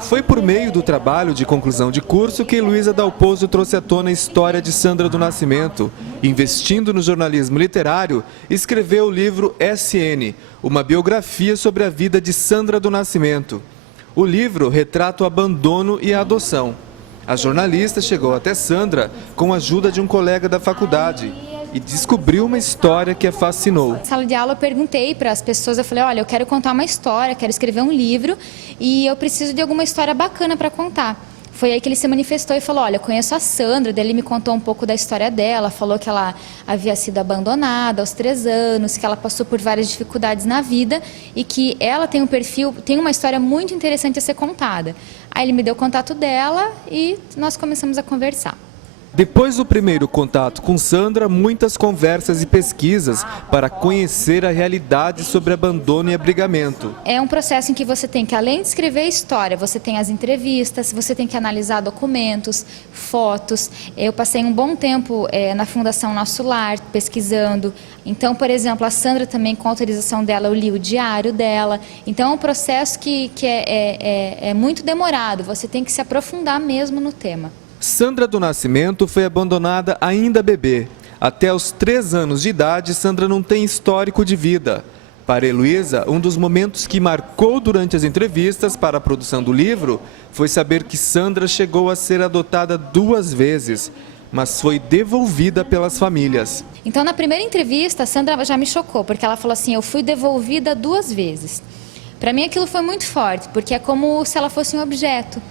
Foi por meio do trabalho de conclusão de curso que Heloísa Dalpozo trouxe à tona a história de Sandra do Nascimento. Investindo no jornalismo literário, escreveu o livro SN, uma biografia sobre a vida de Sandra do Nascimento. O livro retrata o abandono e a adoção. A jornalista chegou até Sandra com a ajuda de um colega da faculdade e descobriu uma história que a fascinou. Na sala de aula eu perguntei para as pessoas, eu falei, olha, eu quero contar uma história, quero escrever um livro e eu preciso de alguma história bacana para contar. Foi aí que ele se manifestou e falou, olha, eu conheço a Sandra, daí ele me contou um pouco da história dela, falou que ela havia sido abandonada aos 3 anos, que ela passou por várias dificuldades na vida e que ela tem um perfil, tem uma história muito interessante a ser contada. Aí ele me deu o contato dela e nós começamos a conversar. Depois do primeiro contato com Sandra, muitas conversas e pesquisas para conhecer a realidade sobre abandono e abrigamento. É um processo em que você tem que, além de escrever a história, você tem as entrevistas, você tem que analisar documentos, fotos. Eu passei um bom tempo na Fundação Nosso Lar, pesquisando. Então, por exemplo, a Sandra também, com a autorização dela, eu li o diário dela. Então, é um processo que é muito demorado, você tem que se aprofundar mesmo no tema. Sandra do Nascimento foi abandonada ainda bebê. Até os 3 anos de idade, Sandra não tem histórico de vida. Para Heloísa, um dos momentos que marcou durante as entrevistas para a produção do livro foi saber que Sandra chegou a ser adotada 2 vezes, mas foi devolvida pelas famílias. Então, na primeira entrevista, a Sandra já me chocou, porque ela falou assim, eu fui devolvida 2 vezes. Para mim, aquilo foi muito forte, porque é como se ela fosse um objeto.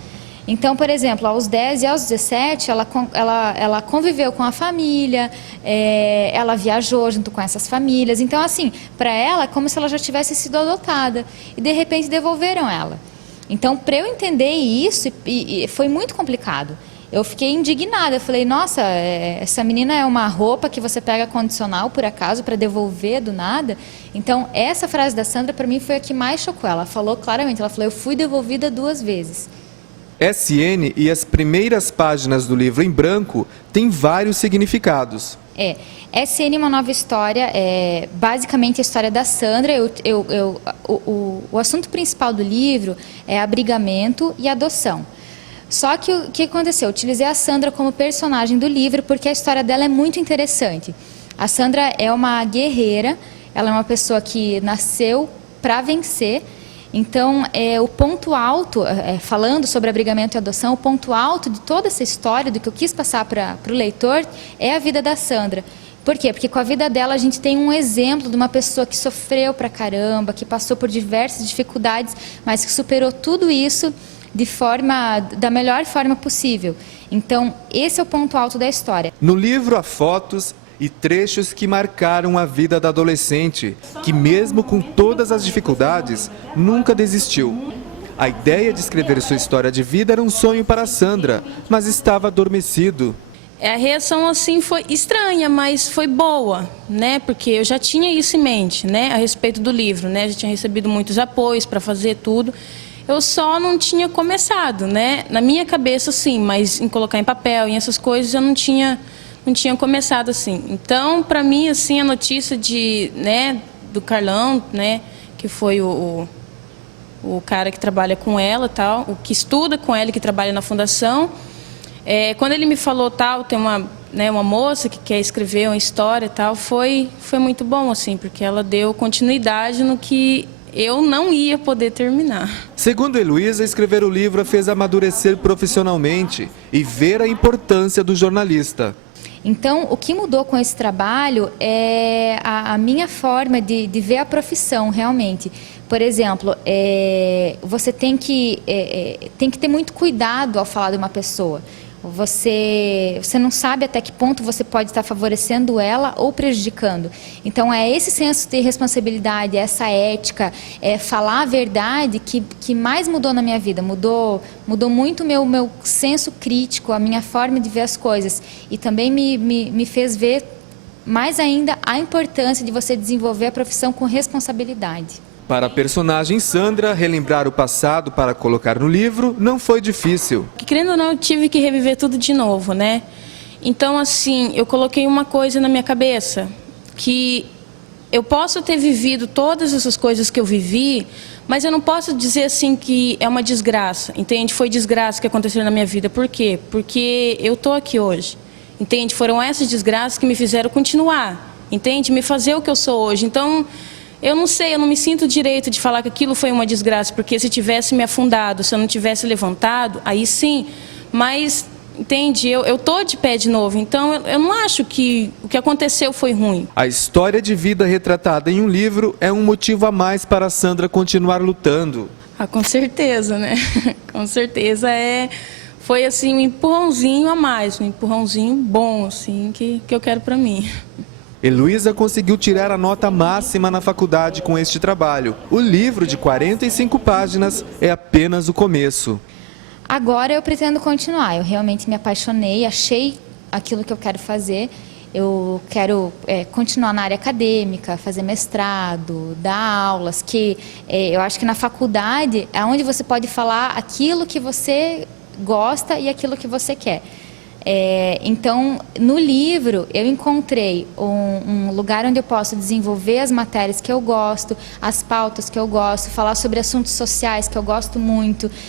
Então, por exemplo, aos 10 e aos 17, ela conviveu com a família, ela viajou junto com essas famílias. Então, assim, para ela, é como se ela já tivesse sido adotada. E, de repente, devolveram ela. Então, para eu entender isso, foi muito complicado. Eu fiquei indignada. Eu falei, nossa, essa menina é uma roupa que você pega condicional, por acaso, para devolver do nada? Então, essa frase da Sandra, para mim, foi a que mais chocou. Ela falou claramente, ela falou, eu fui devolvida 2 vezes. SN e as primeiras páginas do livro em branco têm vários significados. SN é uma nova história, basicamente a história da Sandra. O assunto principal do livro é abrigamento e adoção. Só que o que aconteceu? Eu utilizei a Sandra como personagem do livro porque a história dela é muito interessante. A Sandra é uma guerreira, ela é uma pessoa que nasceu para vencer. Então, o ponto alto, falando sobre abrigamento e adoção, o ponto alto de toda essa história, do que eu quis passar para o leitor, é a vida da Sandra. Por quê? Porque com a vida dela a gente tem um exemplo de uma pessoa que sofreu pra caramba, que passou por diversas dificuldades, mas que superou tudo isso da melhor forma possível. Então, esse é o ponto alto da história. No livro há fotos e trechos que marcaram a vida da adolescente, que mesmo com todas as dificuldades, nunca desistiu. A ideia de escrever sua história de vida era um sonho para Sandra, mas estava adormecido. A reação assim foi estranha, mas foi boa, né? Porque eu já tinha isso em mente, né? A respeito do livro, né? Já tinha recebido muitos apoios para fazer tudo. Eu só não tinha começado, né? Na minha cabeça, sim, mas em colocar em papel, em essas coisas, eu não tinha começado assim. Então, para mim, assim, a notícia do Carlão, né, que foi o cara que trabalha com ela, tal, o que estuda com ela, que trabalha na fundação, quando ele me falou, tal, tem uma moça que quer escrever uma história, tal, foi muito bom, assim, porque ela deu continuidade no que eu não ia poder terminar. Segundo Heloísa, escrever o livro a fez amadurecer profissionalmente e ver a importância do jornalista. Então, o que mudou com esse trabalho é a minha forma de ver a profissão, realmente. Por exemplo, você tem que ter muito cuidado ao falar de uma pessoa. Você não sabe até que ponto você pode estar favorecendo ela ou prejudicando. Então, é esse senso de responsabilidade, essa ética, falar a verdade que mais mudou na minha vida. Mudou muito o meu senso crítico, a minha forma de ver as coisas. E também me fez ver mais ainda a importância de você desenvolver a profissão com responsabilidade. Para a personagem Sandra, relembrar o passado para colocar no livro não foi difícil. Querendo ou não, eu tive que reviver tudo de novo, né? Então, assim, eu coloquei uma coisa na minha cabeça, que eu posso ter vivido todas essas coisas que eu vivi, Mas eu não posso dizer assim que é uma desgraça, entende? Foi desgraça que aconteceu na minha vida. Por quê? Porque eu estou aqui hoje, entende? Foram essas desgraças que me fizeram continuar, entende? Me fazer o que eu sou hoje. Então, eu não sei, eu não me sinto direito de falar que aquilo foi uma desgraça, porque se tivesse me afundado, se eu não tivesse levantado, aí sim. Mas, entende? Eu estou de pé de novo, então eu não acho que o que aconteceu foi ruim. A história de vida retratada em um livro é um motivo a mais para Sandra continuar lutando. Ah, com certeza, né? Com certeza foi assim um empurrãozinho a mais, um empurrãozinho bom assim que eu quero para mim. Heloísa conseguiu tirar a nota máxima na faculdade com este trabalho. O livro de 45 páginas é apenas o começo. Agora eu pretendo continuar. Eu realmente me apaixonei, achei aquilo que eu quero fazer. Eu quero continuar na área acadêmica, fazer mestrado, dar aulas, que eu acho que na faculdade é onde você pode falar aquilo que você gosta e aquilo que você quer. Então, no livro, eu encontrei um lugar onde eu posso desenvolver as matérias que eu gosto, as pautas que eu gosto, falar sobre assuntos sociais que eu gosto muito.